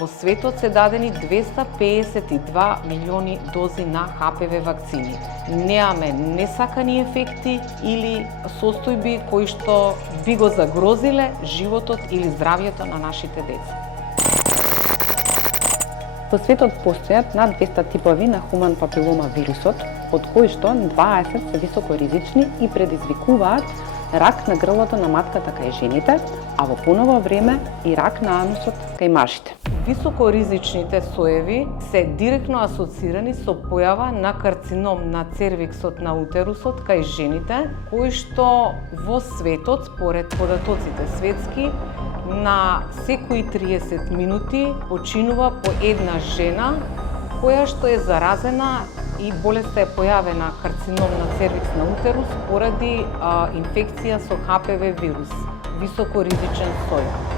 Во светот се дадени 252 милиони дози на ХПВ вакцини. Неаме несакани ефекти или состојби кои што би го загрозиле животот или здравјето на нашите деца. Во светот постојат над 200 типови на хуман папилома вирусот, од кои што 20 се високоризични и предизвикуваат рак на грлото на матката кај жените, а во поново време и рак на анусот кај мажите. Високоризичните соеви се директно асоцирани со појава на карцином на цервиксот на утерусот кај жените, кој што во светот, според податоците светски, на секои 30 минути починува по една жена која што е заразена и болеста е појавена карцином на цервикс на утерус поради инфекција со ХПВ вирус, високоризичен сој.